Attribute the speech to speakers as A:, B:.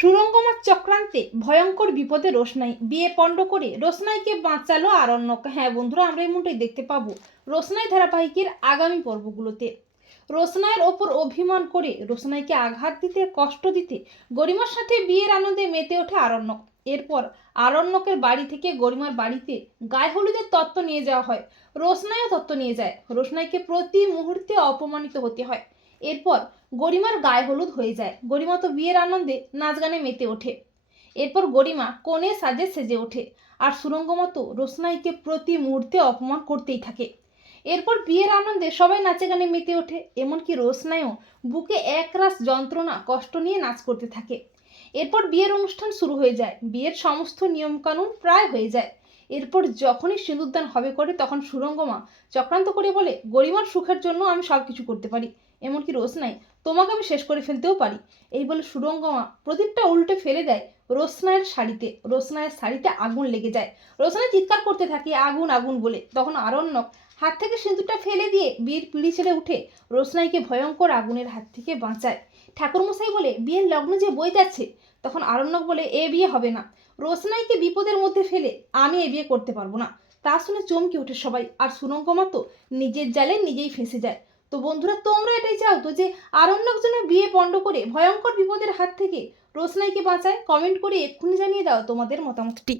A: সুরঙ্গমার চক্রান্তে ভয়ঙ্কর বিপদে রোশনাই। বিয়ে পণ্ড করে রোশনাইকে বাঁচালো আরণ্যক। হ্যাঁ বন্ধুরা, আমরা এই এমনটাই দেখতে পাবো রোশনাই ধারাবাহিকের আগামী পর্বগুলোতে। রোশনাইয়ের ওপর অভিমান করে রোশনাইকে আঘাত দিতে, কষ্ট দিতে গরিমার সাথে বিয়ের আনন্দে মেতে ওঠে আরণ্যক। এরপর আরণ্যকের বাড়ি থেকে গরিমার বাড়িতে গায়ে হলুদের তত্ত্ব নিয়ে যাওয়া হয়। রোশনাইও তত্ত্ব নিয়ে যায়। রোশনাইকে প্রতি মুহূর্তে অপমানিত হতে হয়। এরপর গরিমার গায়ে হলুদ হয়ে যায়। গরিমা তো বিয়ের আনন্দে নাচ গানে মেতে ওঠে। এরপর গরিমা কোণে সাজে সেজে ওঠে আর সুরঙ্গমতো রোশনাইকে প্রতি মুহূর্তে অপমান করতেই থাকে। এরপর বিয়ের আনন্দে সবাই নাচে গানে মেতে ওঠে, এমনকি রোশনাইও বুকে একরাশ যন্ত্রণা, কষ্ট নিয়ে নাচ করতে থাকে। এরপর বিয়ের অনুষ্ঠান শুরু হয়ে যায়। বিয়ের সমস্ত নিয়মকানুন প্রায় হয়ে যায়। এরপর যখনই সিঁদুরদান হবে করে, তখন সুরঙ্গমা চক্রান্ত করে বলে, গরিমার সুখের জন্য আমি সব কিছু করতে পারি। এমনকি রোশনাই তোমাকে আমি শেষ করে ফেলতেও পারি। এই বলে সুরঙ্গমা প্রদীপটা উল্টে ফেলে দেয় রোশনাইয়ের শাড়িতে। রোশনাইয়ের শাড়িতে আগুন লেগে যায়। রোশনাই চিৎকার করতে থাকে, আগুন আগুন বলে। তখন আরণ্যক হাত থেকে সিঁদুরটা ফেলে দিয়ে বিয়ের পিড়ি ছেড়ে উঠে রোশনাইকে ভয়ঙ্কর আগুনের হাত থেকে বাঁচায়। ঠাকুরমশাই বলে, বিয়ের লগ্ন যে বই যাচ্ছে? তখন আরণ্যক বলে, এ বিয়ে হবে না। রোশনাইকে বিপদের মধ্যে ফেলে আমি এ বিয়ে করতে পারব না। তা শুনে চমকে ওঠে সবাই। আর সুরঙ্গমা তো নিজের জালে নিজেই ফেঁসে যায়। তো বন্ধুরা, তোমরা এটাই চাও তো যে আরণ্যক যেন বিয়ে পণ্ড করে ভয়ঙ্কর বিপদের হাত থেকে রোশনাইকে বাঁচায়? কমেন্ট করে এক্ষুনি জানিয়ে দাও তোমাদের মতামতটি।